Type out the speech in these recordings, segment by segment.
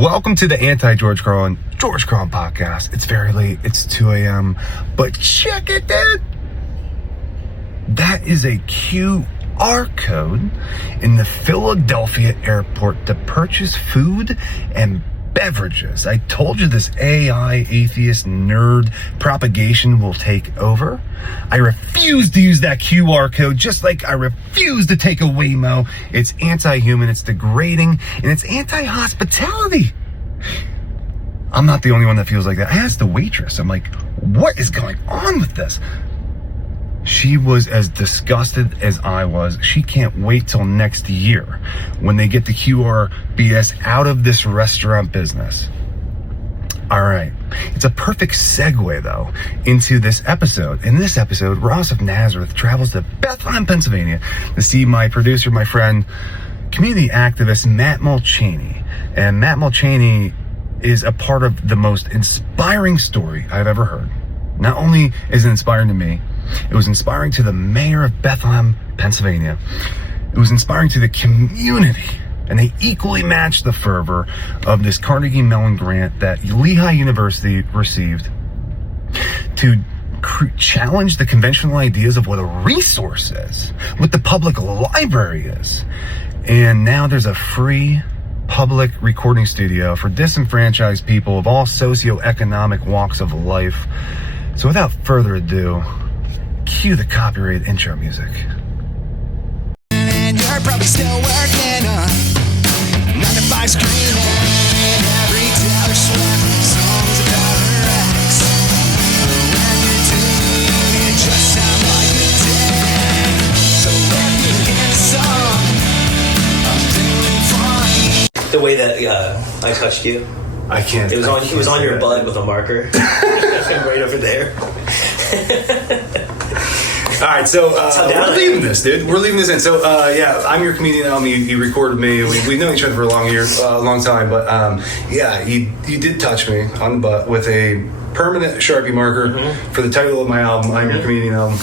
Welcome to the George Carlin podcast. It's very late. It's 2 a.m. But check it, dude. That is a QR code in the Philadelphia airport to purchase food and beverages. I told you this AI atheist nerd propagation will take over. I refuse to use that QR code, just like I refuse to take a Waymo. It's anti-human, it's degrading, and it's anti-hospitality. I'm not the only one that feels like that. I asked the waitress, I'm like, what is going on with this? She was as disgusted as I was. She can't wait till next year when they get the QR BS out of this restaurant business. All right. It's a perfect segue, though, into this episode. In this episode, Ross of Nazareth travels to Bethlehem, Pennsylvania to see my producer, my friend, community activist, Matt Molchany. And Matt Molchany is a part of the most inspiring story I've ever heard. Not only is it inspiring to me, it was inspiring to the Mayor of Bethlehem, Pennsylvania. It was inspiring to the community. And they equally matched the fervor of this Carnegie Mellon grant that Lehigh University received to challenge the conventional ideas of what a resource is, what the public library is. And now there's a free public recording studio for disenfranchised people of all socioeconomic walks of life. So without further ado, cue the copyrighted intro music. And you're probably still working on 9 to 5 screaming. Every Taylor Swift songs about her ex. But when you're doing it, just sound like a dick. So let me hear the song. I'm doing fine. The way that I touched you. I can't. It was on your butt with a marker. Right over there. All right, so we're leaving this, dude. We're leaving this in. So, yeah, I'm your comedian, Elm. You recorded me. We've known each other for a long time. But, yeah, you did touch me on the butt with a permanent Sharpie marker for the title of my album, I'm Your Comedian Album.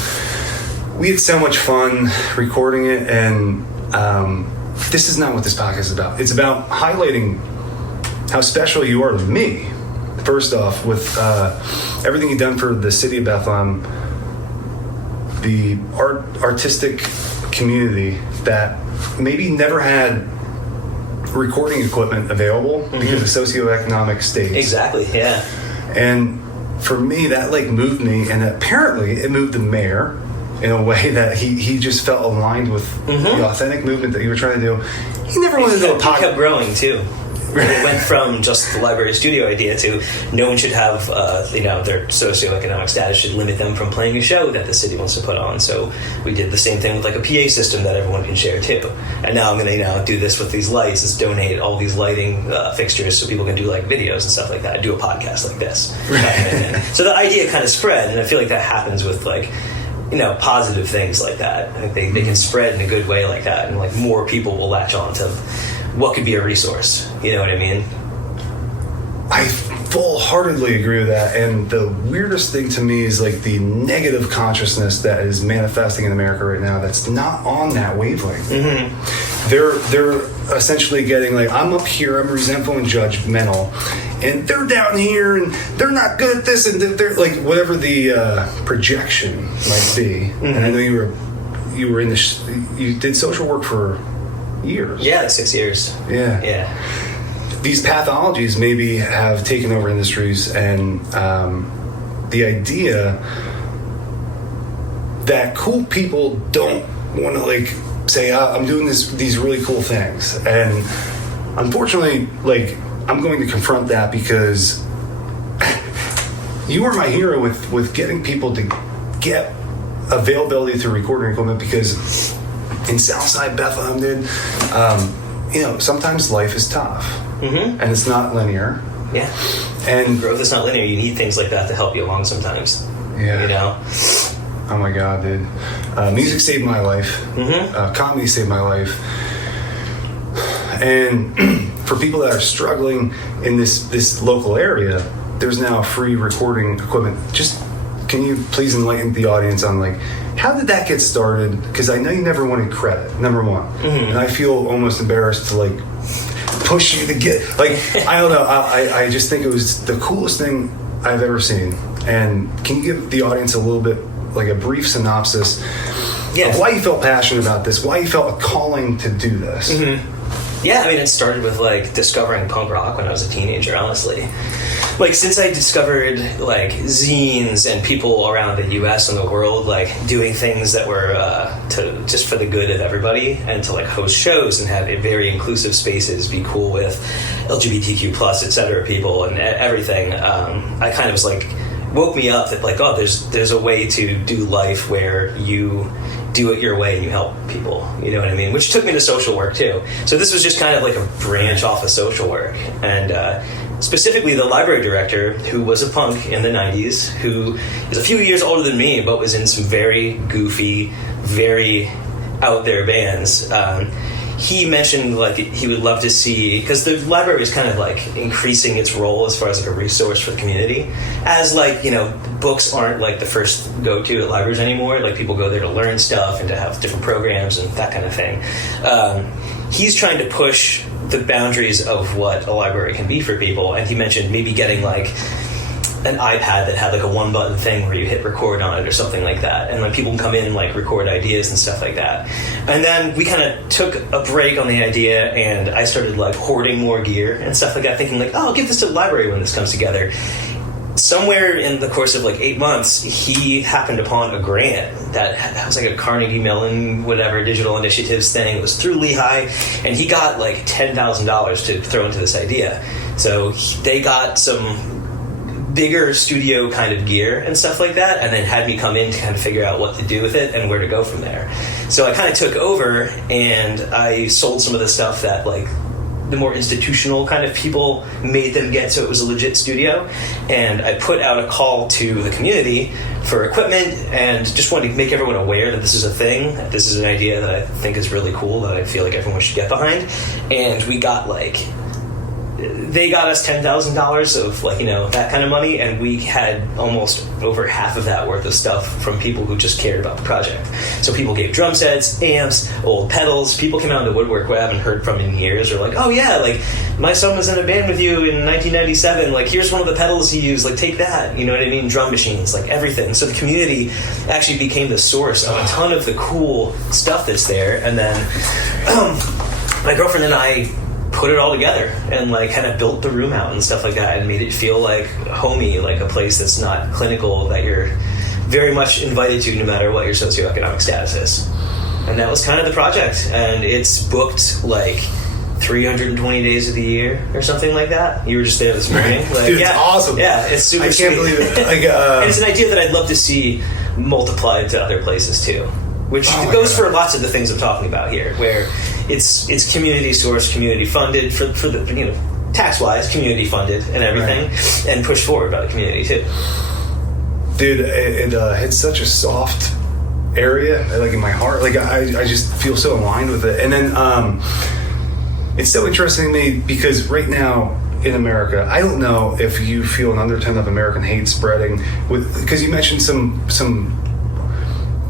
We had so much fun recording it, and this is not what this podcast is about. It's about highlighting how special you are to me. First off, with everything you've done for the city of Bethlehem, the artistic community that maybe never had recording equipment available because of socioeconomic states. Exactly, yeah. And for me, that moved me, and apparently it moved the mayor in a way that he just felt aligned with the authentic movement that you were trying to do. He never wanted to do a podcast. He kept growing too. It went from just the library studio idea to no one should have, their socioeconomic status should limit them from playing a show that the city wants to put on. So we did the same thing with a PA system that everyone can share too. And now I'm going to do this with these lights, is donate all these lighting fixtures so people can do videos and stuff like that. Do a podcast like this. So the idea kind of spread, and I feel like that happens with positive things like that. I think they can spread in a good way like that, and more people will latch on to what could be a resource. You know what I mean? I full-heartedly agree with that. And the weirdest thing to me is the negative consciousness that is manifesting in America right now that's not on that wavelength. They're essentially getting I'm up here, I'm resentful and judgmental, and they're down here and they're not good at this, and they're whatever the projection might be. And I know you were in you did social work for years. Yeah, 6 years. Yeah. These pathologies maybe have taken over industries, and the idea that cool people don't want to say, I'm doing these really cool things. And unfortunately, I'm going to confront that, because you were my hero with getting people to get availability through recording equipment, because in South Side Bethlehem, dude, sometimes life is tough, and it's not linear. Yeah. And growth is not linear. You need things like that to help you along sometimes. Yeah. Oh my God, dude. Music saved my life. Comedy saved my life. And for people that are struggling in this local area, there's now free recording equipment. Just, can you please enlighten the audience on how did that get started? Because I know you never wanted credit, number one. And I feel almost embarrassed to push you to get, like, I don't know. I just think it was the coolest thing I've ever seen. And can you give the audience a little bit, like a brief synopsis of why you felt passionate about this, why you felt a calling to do this? Yeah, I mean, it started with, like, discovering punk rock when I was a teenager, honestly. Like, since I discovered, like, zines and people around the U.S. and the world, like, doing things that were just for the good of everybody, and to, like, host shows and have very inclusive spaces, be cool with LGBTQ+, et cetera, people and everything, I kind of was, like, woke me up that, like, oh, there's a way to do life where you do it your way and you help people, you know what I mean? Which took me to social work too. So this was just kind of like a branch off of social work. And specifically the library director, who was a punk in the 90s, who is a few years older than me, but was in some very goofy, very out there bands. He mentioned, like, he would love to see, because the library is kind of like increasing its role as far as like a resource for the community, as, like, you know, books aren't like the first go-to at libraries anymore. Like, people go there to learn stuff and to have different programs and that kind of thing. He's trying to push the boundaries of what a library can be for people, and he mentioned maybe getting like an iPad that had like a one button thing where you hit record on it or something like that, and then people can come in and like record ideas and stuff like that. And then we kind of took a break on the idea, and I started like hoarding more gear and stuff like that, thinking like, oh, I'll give this to the library when this comes together. Somewhere in the course of like 8 months, he happened upon a grant that was like a Carnegie Mellon whatever digital initiatives thing. It was through Lehigh, and he got like $10,000 to throw into this idea. So they got some bigger studio kind of gear and stuff like that, and then had me come in to kind of figure out what to do with it and where to go from there. So I kind of took over, and I sold some of the stuff that like the more institutional kind of people made them get, so it was a legit studio. And I put out a call to the community for equipment, and just wanted to make everyone aware that this is a thing, that this is an idea that I think is really cool, that I feel like everyone should get behind. And we got like, they got us $10,000 of, like, you know, that kind of money, and we had almost over half of that worth of stuff from people who just cared about the project. So people gave drum sets, amps, old pedals. People came out of the woodwork who I haven't heard from in years, or like, oh yeah, like, my son was in a band with you in 1997, like, here's one of the pedals he used, like, take that, you know what I mean? Drum machines, like, everything. So the community actually became the source of a ton of the cool stuff that's there. And then my girlfriend and I put it all together and like kind of built the room out and stuff like that, and made it feel like homey, like a place that's not clinical, that you're very much invited to no matter what your socioeconomic status is. And that was kind of the project, and it's booked like 320 days of the year or something like that. You were just there this morning. Like, dude, yeah, it's awesome. Yeah, it's super I can't believe it. Like, and it's an idea that I'd love to see multiplied to other places too, which goes for lots of the things I'm talking about here, where it's community sourced, community funded for the, you know, tax wise, community funded and everything, right, and pushed forward by the community too. Dude, it hits such a soft area, like in my heart. Like I just feel so aligned with it. And then it's so interesting to me because right now in America, I don't know if you feel an undertone of American hate spreading with, because you mentioned some.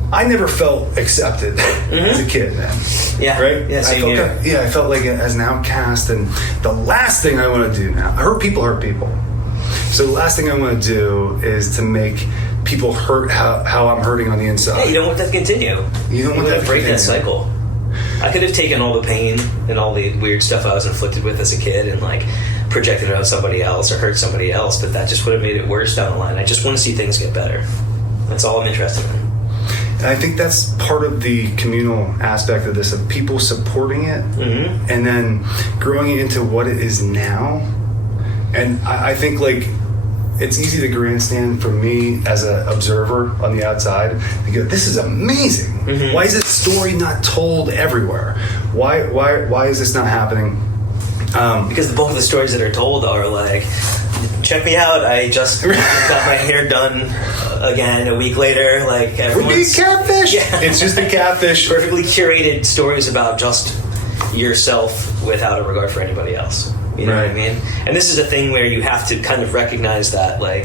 I never felt accepted as a kid, man. Yeah. Right? Yeah, same here. I felt like as an outcast, and the last thing I want to do now, hurt people. So the last thing I want to do is to make people hurt how I'm hurting on the inside. Yeah, you don't want that to continue. You don't want that to break continue. that cycle. I could have taken all the pain and all the weird stuff I was inflicted with as a kid and like projected it on somebody else or hurt somebody else, but that just would have made it worse down the line. I just want to see things get better. That's all I'm interested in. And I think that's part of the communal aspect of this, of people supporting it, mm-hmm, and then growing it into what it is now. And I think like it's easy to grandstand for me as an observer on the outside and go, this is amazing. Mm-hmm. Why is this story not told everywhere? Why is this not happening? Because the bulk of the stories that are told are like, check me out, I just got my hair done again a week later. Like, we're being catfish. Yeah. It's just a catfish. Perfectly curated stories about just yourself without a regard for anybody else. You know what I mean? And this is a thing where you have to kind of recognize that like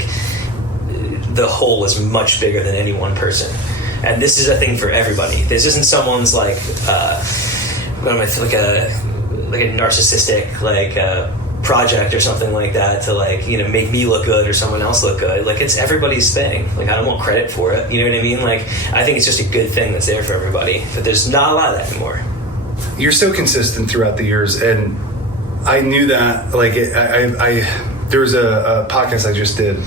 the whole is much bigger than any one person. And this is a thing for everybody. This isn't someone's like narcissistic project or something like that to make me look good or someone else look good. It's everybody's thing. I don't want credit for it. You know what I mean? I think it's just a good thing that's there for everybody. But there's not a lot of that anymore. You're so consistent throughout the years, and I knew that. There was a podcast I just did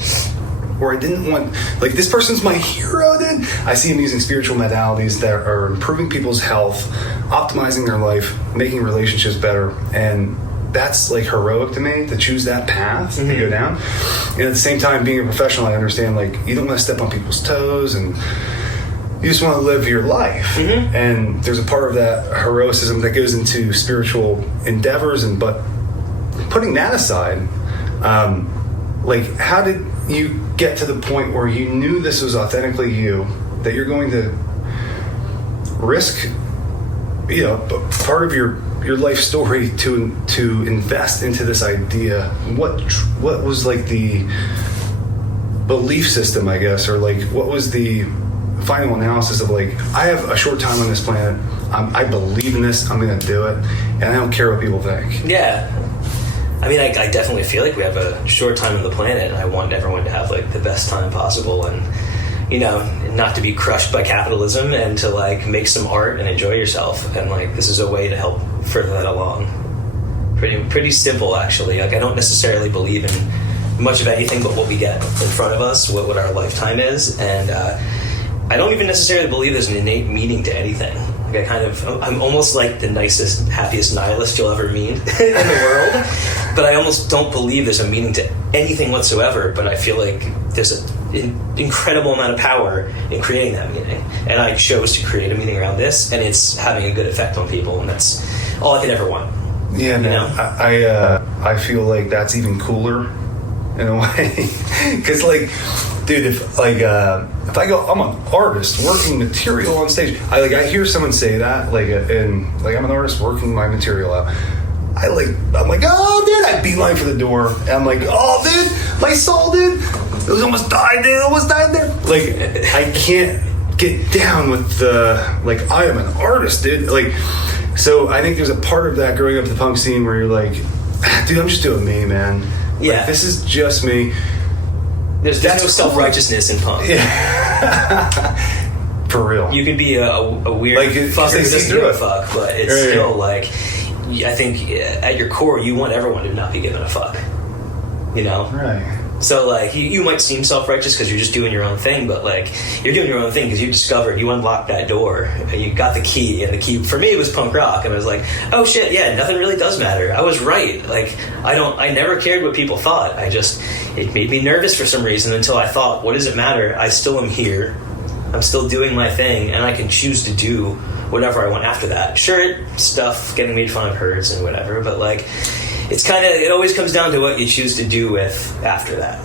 where I didn't want, this person's my hero, dude. I see him using spiritual modalities that are improving people's health, optimizing their life, making relationships better, and that's heroic to me to choose that path to go down. And at the same time, being a professional, I understand you don't want to step on people's toes, and you just want to live your life. And there's a part of that heroicism that goes into spiritual endeavors, but putting that aside, how did you get to the point where you knew this was authentically you, that you're going to risk part of your life story to invest into this idea? What was the belief system, I guess, or what was the final analysis of I have a short time on this planet, I believe in this, I'm going to do it, and I don't care what people think? Yeah. I mean, I definitely feel like we have a short time on the planet, and I want everyone to have the best time possible, and not to be crushed by capitalism, and to make some art and enjoy yourself. And this is a way to help further that along. Pretty simple, actually. I don't necessarily believe in much of anything but what we get in front of us, what our lifetime is, and I don't even necessarily believe there's an innate meaning to anything. I'm almost the nicest, happiest nihilist you'll ever meet in the world, but I almost don't believe there's a meaning to anything whatsoever, but I feel there's an incredible amount of power in creating that meaning, and I chose to create a meaning around this, and it's having a good effect on people, and that's all I could ever want. Yeah, man. I feel that's even cooler in a way, because dude, if I go, I'm an artist working material on stage. I hear someone say that, and I'm an artist working my material out. I'm oh, dude, I beeline for the door, and I'm oh, dude, my soul, dude, it was almost died, dude, almost died there. I can't get down with the I am an artist, dude. So I think there's a part of that growing up the punk scene where you're dude, I'm just doing me, man. Yeah, this is just me. There's no self-righteousness in punk. Yeah. For real. You can be a weird fucker who doesn't give a fuck, but it's still I think at your core, you want everyone to not be giving a fuck. Right. So you might seem self-righteous because you're just doing your own thing, but you're doing your own thing because you discovered, you unlocked that door, and you got the key, and the key for me was punk rock, and I was oh shit, yeah, nothing really does matter. I was right. I never cared what people thought. It made me nervous for some reason until I thought, what does it matter? I still am here. I'm still doing my thing, and I can choose to do whatever I want after that. Sure, stuff getting made fun of hurts and whatever, but it's it always comes down to what you choose to do with after that,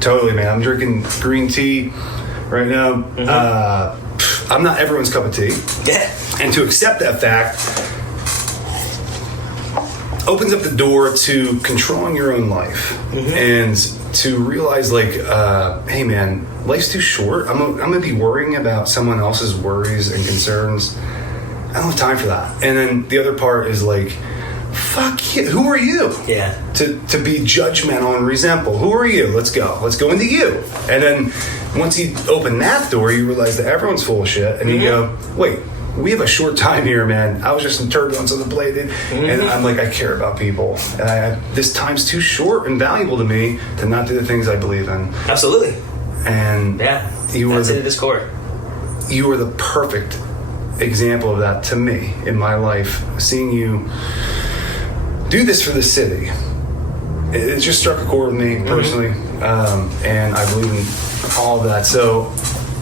Totally, man. I'm drinking green tea right now. I'm not everyone's cup of tea. Yeah. And to accept that fact opens up the door to controlling your own life, and to realize hey man, life's too short. I'm gonna be worrying about someone else's worries and concerns. I don't have time for that. And then the other part is fuck you. Who are you? Yeah. To be judgmental and resentful. Who are you? Let's go into you. And then once you open that door, you realize that everyone's full of shit, and you go, wait, we have a short time here, man. I was just in turbulence on the plane, dude. And I'm I care about people, and this time's too short and valuable to me to not do the things I believe in. Absolutely. And that's it at its core. You were the perfect example of that to me in my life. Seeing you do this for the city, it just struck a chord with me personally, and I believe in all of that. So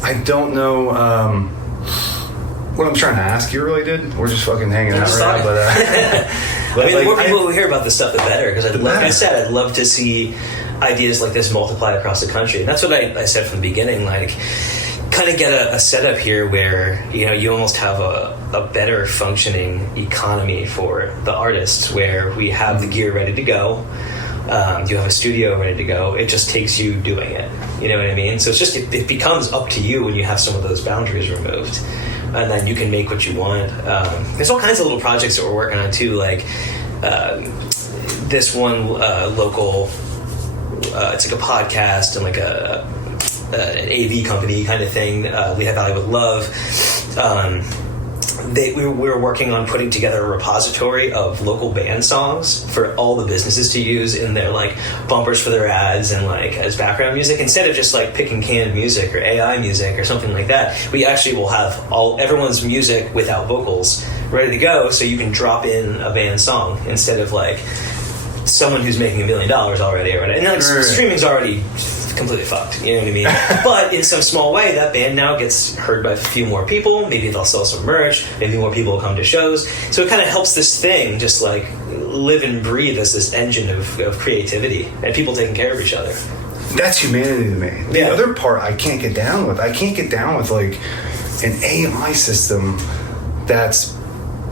I don't know what I'm trying to ask you really, dude. We're just fucking hanging out right now, but the more people who hear about this stuff, the better, because I'd love to see ideas like this multiply across the country. And that's what I said from the beginning, kind of get a setup here where you almost have a better functioning economy for the artists, where we have the gear ready to go, you have a studio ready to go, it just takes you doing it, you know what I mean? So it's just it becomes up to you when you have some of those boundaries removed, and then you can make what you want. There's all kinds of little projects that we're working on too, like this one local. It's like a podcast and like an AV company kind of thing. We have Value with Love. We were working on putting together a repository of local band songs for all the businesses to use in their like bumpers for their ads and like as background music, instead of just like picking canned music or AI music or something like that. We actually will have everyone's music without vocals ready to go, so you can drop in a band song instead of like someone who's making $1 million already or whatever. And like streaming's already completely fucked, you know what I mean? But in some small way, that band now gets heard by a few more people. Maybe they'll sell some merch. Maybe more people will come to shows. So it kind of helps this thing just like live and breathe as this engine of creativity and people taking care of each other. That's humanity to me. The other part I can't get down with. I can't get down with like an AI system that's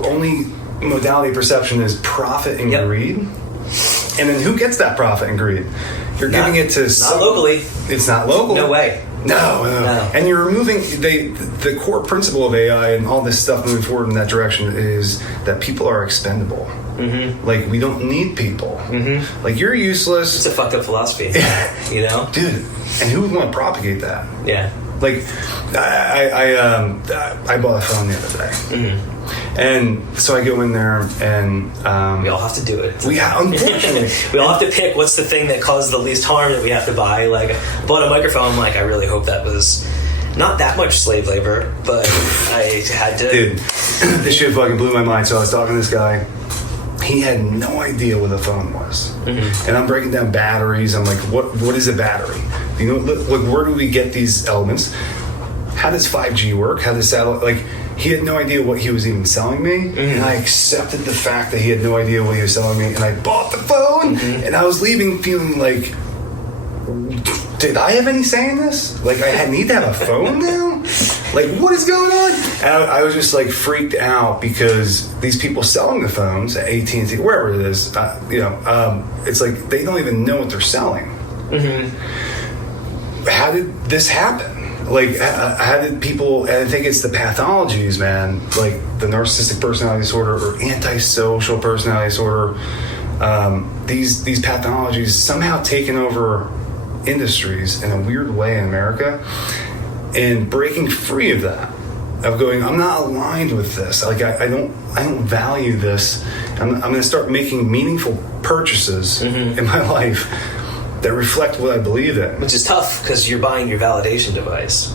only modality of perception is profit and greed. And then who gets that profit and greed? You're giving it to not locally. It's not local. No way. No. And you're removing the core principle of AI and all this stuff moving forward in that direction is that people are expendable. Mm-hmm. Like we don't need people. Mm-hmm. Like you're useless. It's a fucked up philosophy. You know, dude. And who would want to propagate that? Yeah. Like I bought a phone the other day. Mm-hmm. And so I go in there and we all have to do it. Unfortunately. We all have to pick what's the thing that caused the least harm that we have to buy. Like I bought a microphone, like I really hope that was not that much slave labor, but I had to. Dude, this shit fucking blew my mind. So I was talking to this guy. He had no idea what a phone was. Mm-hmm. And I'm breaking down batteries. I'm like, what is a battery? You know, like where do we get these elements? How does 5G work? How does satellite, like, he had no idea what he was even selling me, and I accepted the fact that he had no idea what he was selling me, and I bought the phone, and I was leaving feeling like, did I have any say in this? Like, I need to have a phone now? Like, what is going on? And I was just, like, freaked out because these people selling the phones at AT&T, wherever it is, it's like they don't even know what they're selling. Mm-hmm. How did this happen? Like, how did people, and I think it's the pathologies, man, like the narcissistic personality disorder or antisocial personality disorder, these pathologies somehow taken over industries in a weird way in America, and breaking free of that, of going, I'm not aligned with this. Like, I don't value this. I'm going to start making meaningful purchases in my life that reflect what I believe in. Which is tough because you're buying your validation device.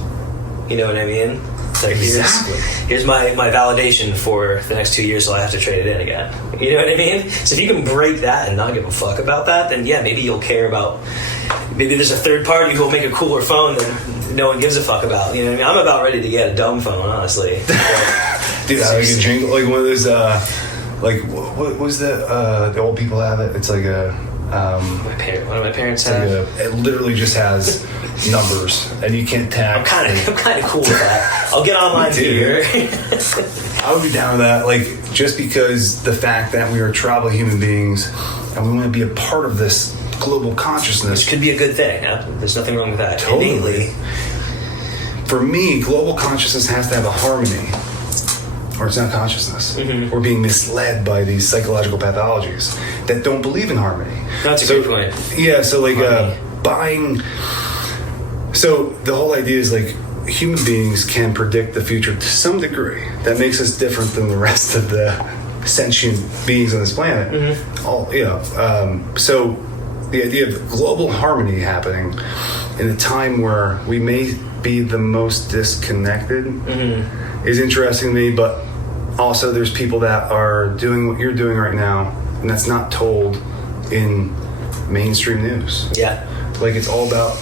You know what I mean? Like, exactly. Here's my validation for the next 2 years, so I have to trade it in again. You know what I mean? So if you can break that and not give a fuck about that, then yeah, maybe you'll care about. Maybe there's a third party who will make a cooler phone that no one gives a fuck about. You know what I mean? I'm about ready to get a dumb phone, honestly. Dude, I can drink like one of those. Like what was the old people have it? It's like a. One of my parents have. It literally just has numbers, and you can't tag. I'm kind of cool with that. I'll get online here. I would be down with that, like, just because the fact that we are tribal human beings, and we want to be a part of this global consciousness. Which could be a good thing. Huh? There's nothing wrong with that. Totally. Innately. For me, global consciousness has to have a harmony, or it's not consciousness. Mm-hmm. We're being misled by these psychological pathologies that don't believe in harmony. That's a good point. Yeah, so like buying. So the whole idea is like human beings can predict the future to some degree. That makes us different than the rest of the sentient beings on this planet. Mm-hmm. So the idea of global harmony happening in a time where we may be the most disconnected is interesting to me, but also there's people that are doing what you're doing right now, and that's not told in mainstream news. Yeah. Like, it's all about...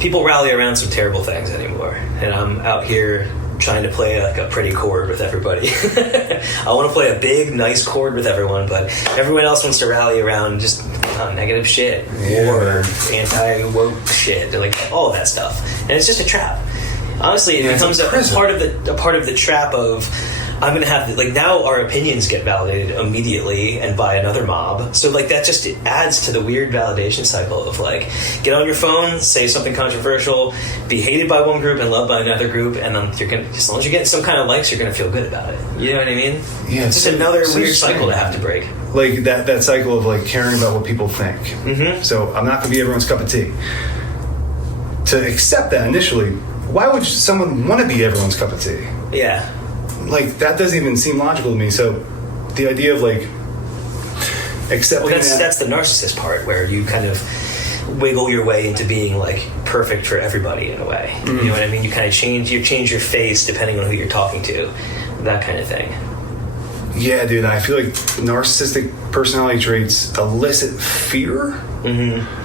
People rally around some terrible things anymore, and I'm out here trying to play like a pretty chord with everybody. I want to play a big, nice chord with everyone, but everyone else wants to rally around just negative shit, war, anti-woke shit, like all of that stuff, and it's just a trap. Honestly, it becomes a part of the trap of I'm gonna have to, like, now our opinions get validated immediately and by another mob. So like that just adds to the weird validation cycle of like, get on your phone, say something controversial, be hated by one group and loved by another group, and then you're gonna, as long as you're getting some kind of likes, you're gonna feel good about it. You know what I mean? Yeah, it's just another weird cycle to have to break. Like that cycle of like caring about what people think. Mm-hmm. So I'm not gonna be everyone's cup of tea. To accept that initially, why would someone want to be everyone's cup of tea? Yeah. Like, that doesn't even seem logical to me. So the idea of like accepting that's the narcissist part, where you kind of wiggle your way into being like perfect for everybody in a way. Mm-hmm. You know what I mean? You kind of change your face depending on who you're talking to, that kind of thing. Yeah, dude, I feel like narcissistic personality traits elicit fear. Mm-hmm.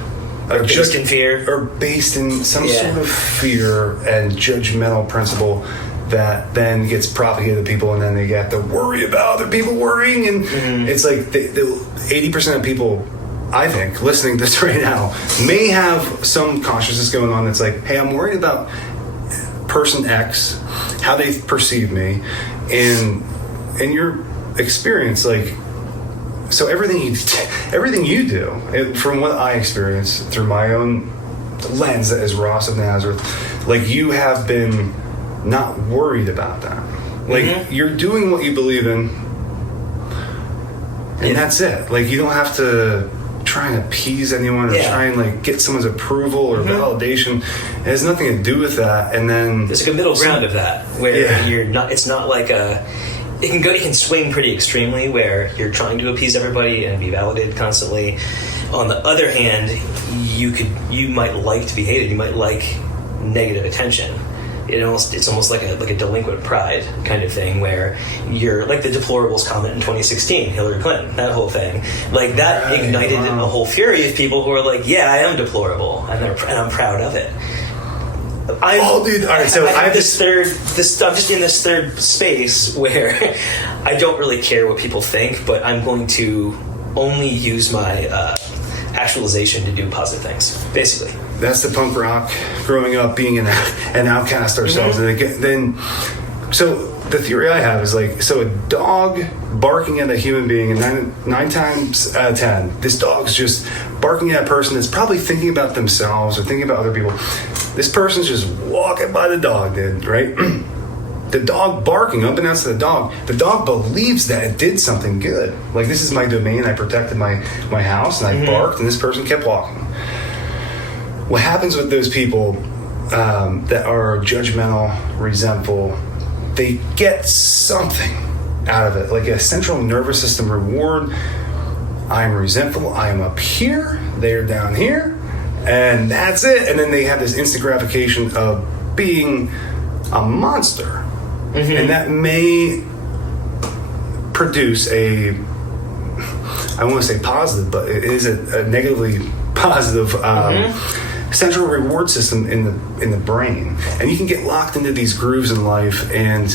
Based in fear, or based in some sort of fear and judgmental principle that then gets propagated to people, and then they get to worry about other people worrying, and it's like the 80% of people, I think, listening to this right now may have some consciousness going on that's like, hey, I'm worried about person X, how they perceive me, and in your experience, like, so everything you do, from what I experience through my own lens as Ross of Nazareth, like, you have been not worried about that. Like, you're doing what you believe in, and that's it. Like, you don't have to try and appease anyone or try and like get someone's approval or validation. It has nothing to do with that. And then there's like a middle ground of that where you're not. It's not like a. It can swing pretty extremely where you're trying to appease everybody and be validated constantly. On the other hand, you might like to be hated. You might like negative attention. It's almost like a delinquent pride kind of thing, where you're like the deplorables comment in 2016, Hillary Clinton, that whole thing, like that ignited a whole fury of people who are like, yeah, I am deplorable, and I'm proud of it. Dude! All right, so I'm just in this third space where I don't really care what people think, but I'm going to only use my actualization to do positive things, basically. That's the punk rock growing up, being an outcast ourselves. And then, so the theory I have is like, so a dog barking at a human being, and nine times out of 10, this dog's just barking at a person that's probably thinking about themselves or thinking about other people. This person's just walking by the dog, dude, right? The dog barking, unbeknownst to the dog believes that it did something good. Like, this is my domain, I protected my house, and I barked, and this person kept walking. What happens with those people that are judgmental, resentful, they get something out of it, like a central nervous system reward. I'm resentful, I am up here, they're down here, and that's it. And then they have this instant gratification of being a monster. And that may produce I want to say positive, but it is a negatively positive central reward system in the brain. And you can get locked into these grooves in life, and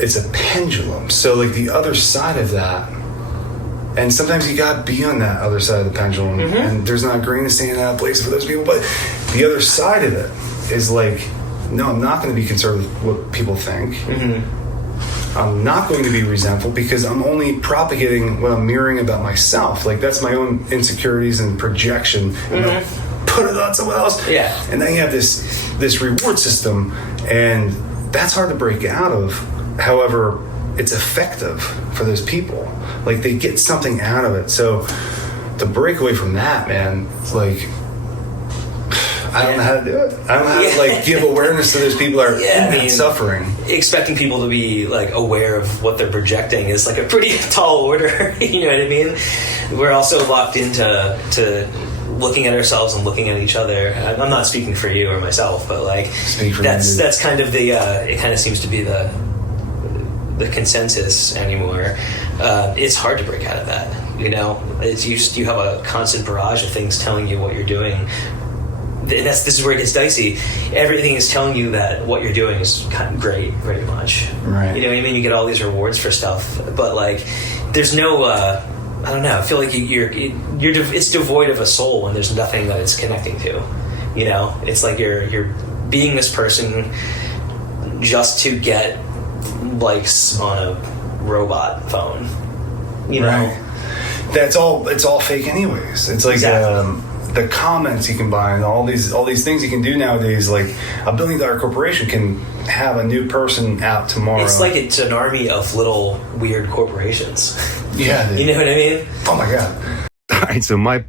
it's a pendulum. So like the other side of that, and sometimes you got to be on that other side of the pendulum, and there's not a grain of sand out of place for those people, but the other side of it is like, no, I'm not going to be concerned with what people think. I'm not going to be resentful because I'm only propagating what I'm mirroring about myself. Like, that's my own insecurities and projection. And I'll put it on someone else. Yeah. And then you have this reward system, and that's hard to break out of. However, it's effective for those people. Like, they get something out of it. So to break away from that, man, it's like, I don't know how to do it. I don't know how to like give awareness to those people that are suffering. Expecting people to be like aware of what they're projecting is like a pretty tall order. You know what I mean? We're also locked into looking at ourselves and looking at each other. I'm not speaking for you or myself, but like that's kind of the it kind of seems to be the consensus anymore. It's hard to break out of that. You know, you have a constant barrage of things telling you what you're doing. This is where it gets dicey. Everything is telling you that what you're doing is kind of great, very much. Right. You know what I mean? You get all these rewards for stuff, but like, there's no. I don't know. I feel like it's devoid of a soul, and there's nothing that it's connecting to. You know, it's like you're being this person just to get likes on a robot phone. You know, It's all fake anyways. It's like the comments you can buy and all these things you can do nowadays. Like $1 billion corporation can have a new person out tomorrow. It's like it's an army of little weird corporations. Yeah, dude. You know what I mean? Oh my god. All right, so my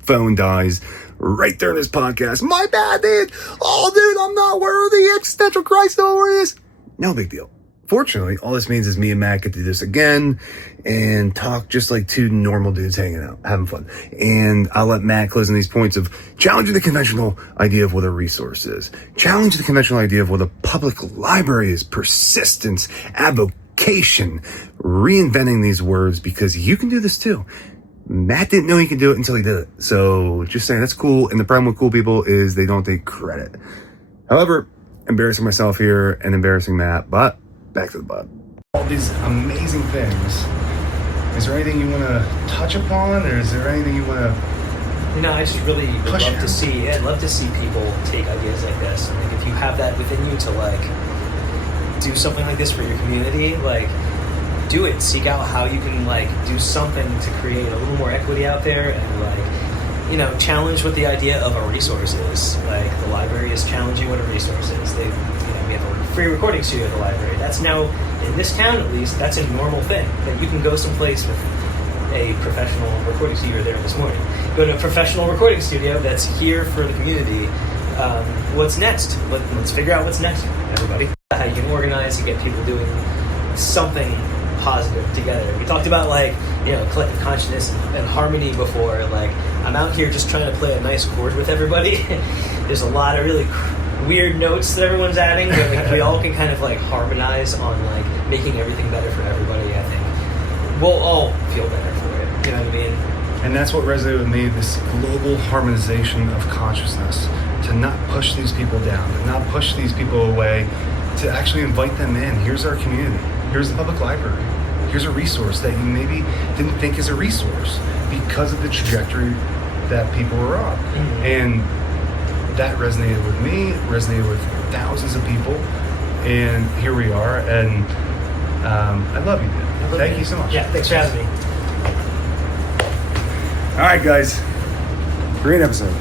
phone dies right there in this podcast. My bad, dude. Oh, dude, I'm not worthy. Existential crisis over this. No big deal. Fortunately, all this means is me and Matt get to do this again and talk just like two normal dudes hanging out, having fun. And I'll let Matt close on these points of challenging the conventional idea of what a resource is, challenge the conventional idea of what a public library is, persistence, avocation, reinventing these words, because you can do this too. Matt didn't know he could do it until he did it. So just saying, that's cool. And the problem with cool people is they don't take credit. However, embarrassing myself here and embarrassing Matt, but back to the bud. All these amazing things. Is there anything you want to touch upon, or is there anything you want to? No, I just really would love to see. I'd love to see people take ideas like this. Like, if you have that within you to like do something like this for your community, like do it. Seek out how you can like do something to create a little more equity out there, and like, you know, challenge what the idea of a resource is. Like, the library is challenging what a resource is. We have a free recording studio at the library. That's now, in this town at least, that's a normal thing. That you can go someplace with a professional recording studio. You were there this morning. Go to a professional recording studio that's here for the community. What's next? Let's figure out what's next, everybody. How you can organize and get people doing something positive together. We talked about, like, you know, collective consciousness and harmony before. Like, I'm out here just trying to play a nice chord with everybody. There's a lot of really weird notes that everyone's adding, but like, we all can kind of like harmonize on like making everything better for everybody. I think we'll all feel better for it. You know what I mean? And that's what resonated with me, this global harmonization of consciousness, to not push these people down, to not push these people away, to actually invite them in. Here's our community. Here's the public library. Here's a resource that you maybe didn't think is a resource because of the trajectory that people were on. Mm-hmm. And that resonated with me, resonated with thousands of people, and here we are. And I love you, dude. Thank you so much. Yeah, thanks for having me. All right, guys. Great episode.